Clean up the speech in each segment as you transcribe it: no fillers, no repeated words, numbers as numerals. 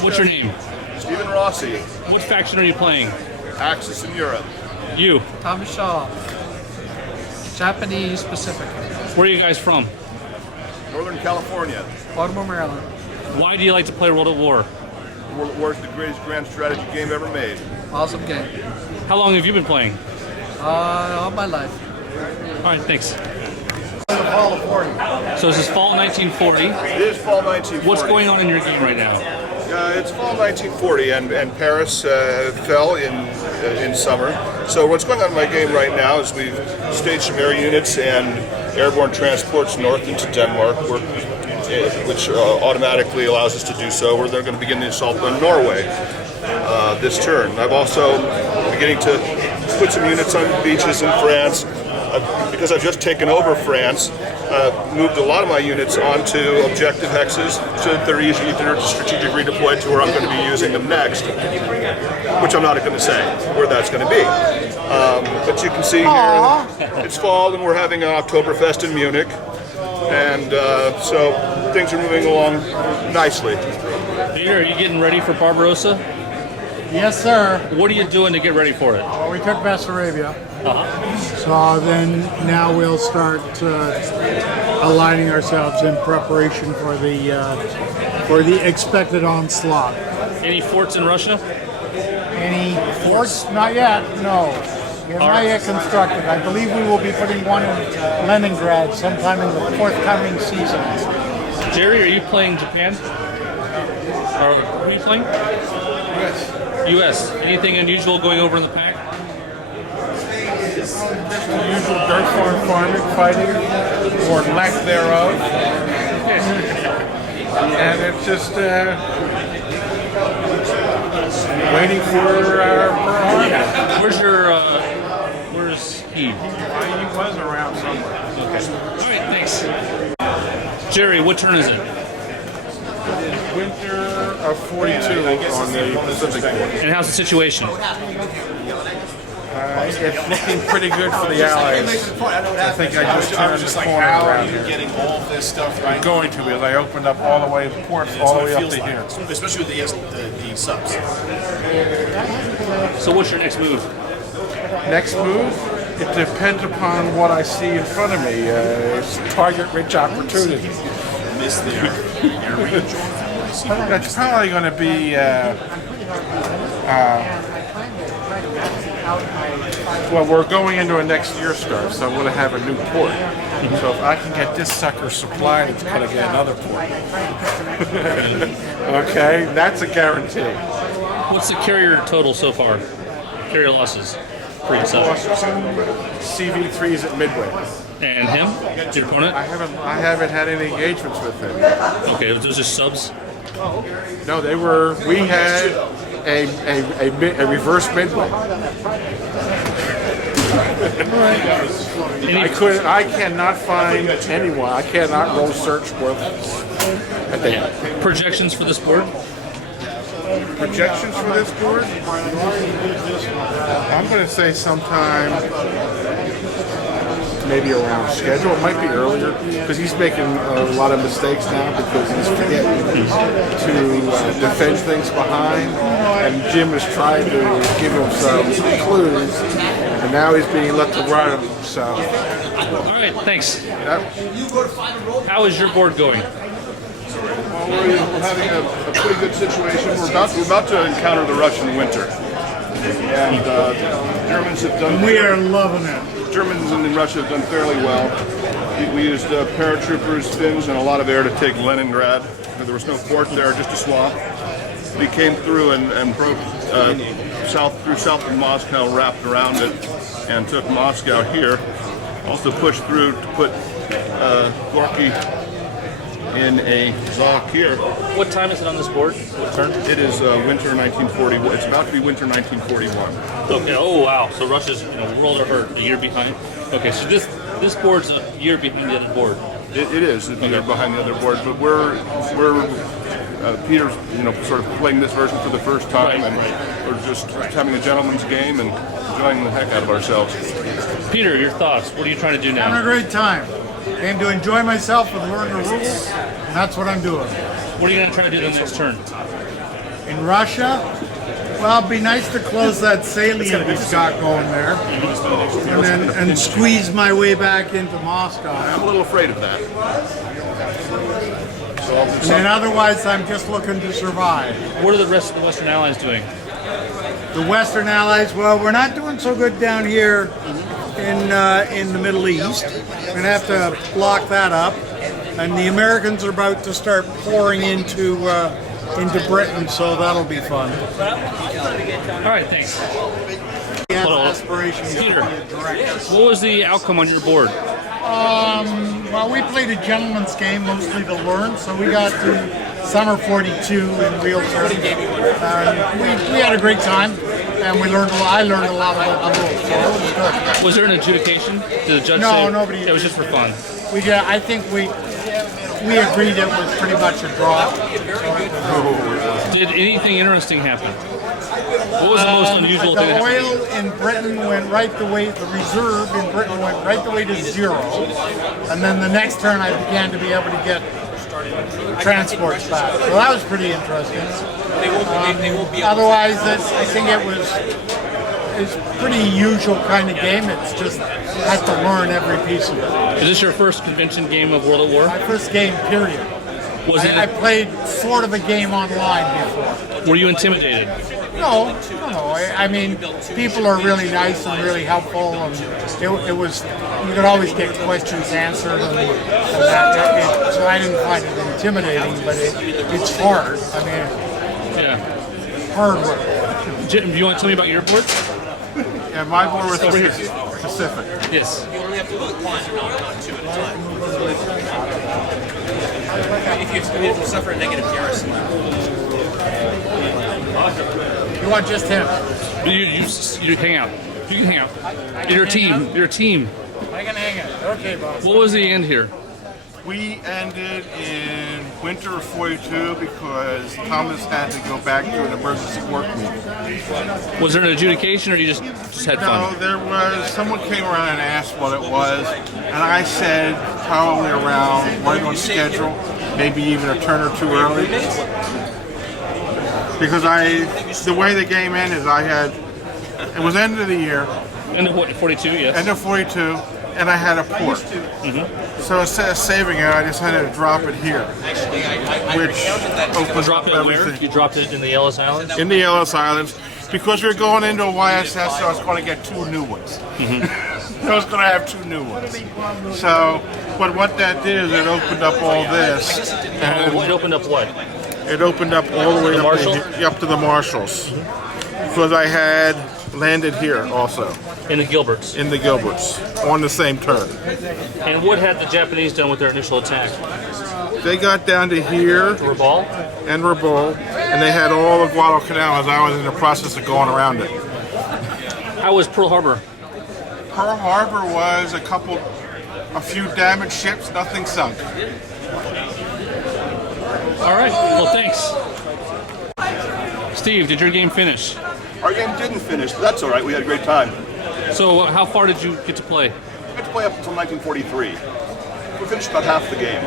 What's your name? Stephen Rossi, What faction are you playing? Axis in Europe. You. Tommy Shaw, Japanese Pacific, Where are you guys from? Northern California. Baltimore, Maryland. Why do you like to play World at War? World at War is the greatest grand strategy game ever made. Awesome game. How long have you been playing? All my life. All right, thanks. In the fall of 40. So this is fall 1940. It is fall 1940. What's going on in your game right now? It's fall 1940, and Paris fell in summer. So what's going on in my game right now is we've staged some air units and airborne transports north into Denmark, which automatically allows us to do so. Where they're going to begin the assault on Norway this turn. I'm also beginning to put some units on beaches in France. Because I've just taken over France, moved a lot of my units onto objective hexes so that they're strategic redeployed to where I'm going to be using them next, which I'm not going to say where that's going to be. But you can see here, it's fall and we're having an Oktoberfest in Munich, and so things are moving along nicely. Peter, are you getting ready for Barbarossa? Yes, sir. What are you doing to get ready for it? Well, we took Bessarabia. Uh-huh. So then now we'll start aligning ourselves in preparation for the expected onslaught. Any forts in Russia? Any forts? Not yet, no. They're not yet constructed. I believe we will be putting one in Leningrad sometime in the forthcoming season. Jerry, are you playing Japan? Or who are you playing? U.S. Anything unusual going over in the pack? Just the usual dirt farming, fighting, or lack thereof. And it's just waiting for our Where's he? He was around somewhere. Okay. All right, thanks. Jerry, what turn is it? Winter of 42 on the Pacific. And how's the situation? It's looking pretty good for the Allies. I think I just turned the corner around here. Getting all of this stuff right. I'm going to, as I opened up all the way ports all the way up to here. Especially with the subs. So what's your next move? Next move, it depends upon what I see in front of me. It's target-rich opportunity. Miss their air range. That's probably going to be. Well, we're going into a next year start, so I'm going to have a new port. So if I can get this sucker supplied, it's going to get another port. Okay, that's a guarantee. What's the carrier total so far? Carrier losses for yourself. CV3's at Midway. And him? Your opponent? I haven't had any engagements with him. Okay, those are subs? No, they were. We had a reverse Midway. I cannot find anyone. I cannot roll search worth a day. Projections for this board? Projections for this board? I'm going to say sometime maybe around schedule. It might be earlier because he's making a lot of mistakes now because he's forgetting to defend things behind. And Jim is trying to give him some clues, and now he's being let to run. So, all right, thanks. Yep. How is your board going? Well, we're having a pretty good situation. We're about to encounter the Russian winter, and Germans have done. We are loving it. Germans in Russia have done fairly well. We used paratroopers, Finns, and a lot of air to take Leningrad. There was no fort there, just a swamp. We came through and broke south of Moscow, wrapped around it, and took Moscow here. Also pushed through to put Gorky in a Zog here. What time is it on this board? What turn? It is winter 1941. It's about to be winter 1941. Okay. Oh wow. So Russia's world or hurt, a year behind. Okay. So this board's a year behind the other board. It is. They're behind the other board, but we're Peter's sort of playing this version for the first time, and we're just having a gentleman's game and enjoying the heck out of ourselves. Peter, your thoughts? What are you trying to do now? Having a great time. Came to enjoy myself and learn the rules, and that's what I'm doing. What are you going to try to do the next turn? In Russia, well, it'd be nice to close that salient he's got going there, and squeeze my way back into Moscow. I'm a little afraid of that. And then otherwise, I'm just looking to survive. What are the rest of the Western Allies doing? The Western Allies, well, we're not doing so good down here in the Middle East. We're gonna have to block that up, and the Americans are about to start pouring into Britain, so that'll be fun. All right, thanks. He has Hold on. aspirations to be Peter, a director. what was the outcome on your board? Well, we played a gentleman's game mostly to learn, so we got to Summer 42 in real terms. We had a great time, and we learned. I learned a lot about the rules, so it was good. Was there an adjudication? Did the judge No, say nobody- it was just for fun? I think we agreed it was pretty much a draw. Did anything interesting happen? What was the most unusual thing The that happened? oil in Britain went right the way. The reserve in Britain went right the way to zero, and then the next turn I began to be able to get transports back. So that was pretty interesting. Otherwise, I think it's pretty usual kind of game. It's just had to learn every piece of it. Is this your first convention game of World at War? My first game, period. Was I it? played sort of a game online before. Were you intimidated? No. I mean, people are really nice and really helpful, and it was, you could always get questions answered, and that, so I didn't find it intimidating, but it's hard. I mean, Yeah. hard work. Jim, do you want to tell me about your board? Yeah, my board was Over here. Pacific. Yes. If you suffer a negative Garrison. You want just him? You hang out. You can hang out. You're a team. You're a team. I can hang it. Okay, boss. What was the end here? We ended in winter of 42 because Thomas had to go back to an emergency work meeting. Was there an adjudication, or you just had No, fun? there was, someone came around and asked what it was, and I said probably around right on schedule, maybe even a turn or two early. Because the way the game ended, it was end of the year, End of what? 42. Yes. end of 42, and I had a port. So instead of saving it, I just had to drop it here, which opens Drop up it where? everything. You dropped it in the Ellis Islands. In the Ellis Islands, because we were going into a YSS, so I was going to get two new ones. I was going to have two new ones. So, but what that did is it opened up all this, and It opened up what? it opened up all the way The Marshall? up to the Marshalls. Because I had landed here also, In the Gilberts. in the Gilberts, on the same turn. And what had the Japanese done with their initial attack? They got down to here, Rabaul? and Rabaul, and they had all of Guadalcanal as I was in the process of going around it. How was Pearl Harbor? Pearl Harbor was a few damaged ships, nothing sunk. All right. Well, thanks. Steve, did your game finish? Our game didn't finish, but that's all right. We had a great time. So, how far did you get to play? We got to play up until 1943. We finished about half the game,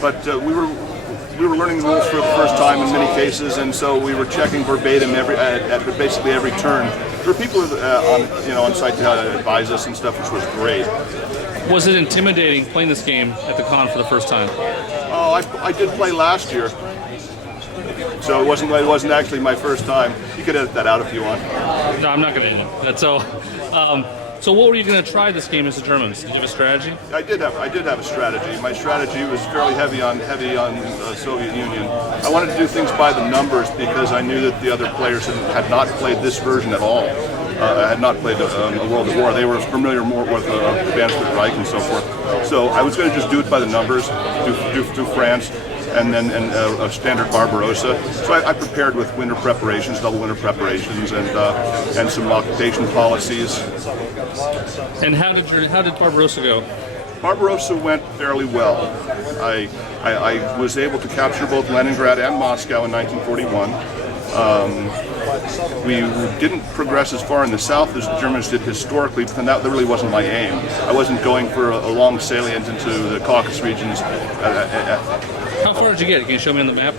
but we were learning the rules for the first time in many cases, and so we were checking verbatim at basically every turn. There were people on site to advise us and stuff, which was great. Was it intimidating playing this game at the con for the first time? Oh, I did play last year, so it wasn't actually my first time. You could edit that out if you want. No, I'm not going to end it. That's so. So, what were you going to try this game as the Germans? Did you have a strategy? I did have a strategy. My strategy was fairly heavy on Soviet Union. I wanted to do things by the numbers because I knew that the other players had not played this version at all. Had not played a World at War. They were familiar more with Advanced Reich and so forth. So I was going to just do it by the numbers, do France, and then a standard Barbarossa. So I prepared with winter preparations, double winter preparations, and some occupation policies. And how did Barbarossa go? Barbarossa went fairly well. I was able to capture both Leningrad and Moscow in 1941. We didn't progress as far in the south as the Germans did historically, but that really wasn't my aim. I wasn't going for a long salient into the Caucasus regions. How far did you get? Can you show me on the map?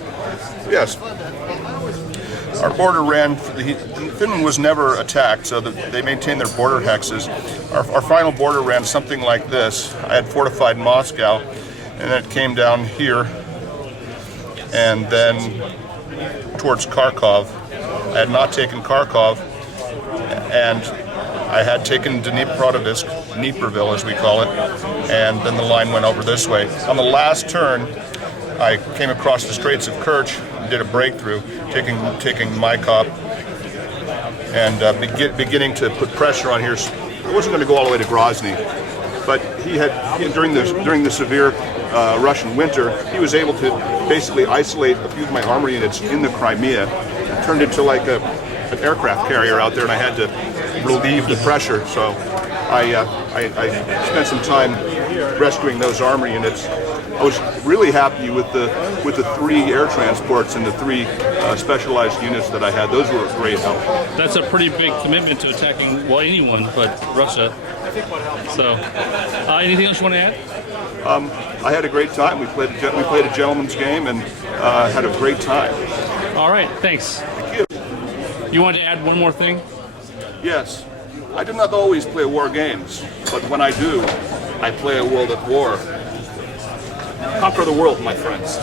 Yes. Our border ran, Finland was never attacked, so they maintained their border hexes. Our final border ran something like this. I had fortified Moscow, and then it came down here, and then towards Kharkov. I had not taken Kharkov, and I had taken Dnipropetrovsk, as we call it, and then the line went over this way. On the last turn, I came across the Straits of Kerch, did a breakthrough, taking Maikop, and beginning to put pressure on here. I wasn't going to go all the way to Grozny, but during the severe Russian winter, he was able to basically isolate a few of my armor units in the Crimea. It turned into like an aircraft carrier out there, and I had to relieve the pressure. So I spent some time rescuing those armor units. I was really happy with the 3 air transports and the 3 specialized units that I had. Those were a great help. That's a pretty big commitment to attacking, well, anyone but Russia. So, anything else you want to add? I had a great time. We played a gentleman's game and had a great time. All right, thanks. Thank you. You want to add one more thing? Yes. I do not always play war games, but when I do, I play a world at war. Conquer the world, my friends.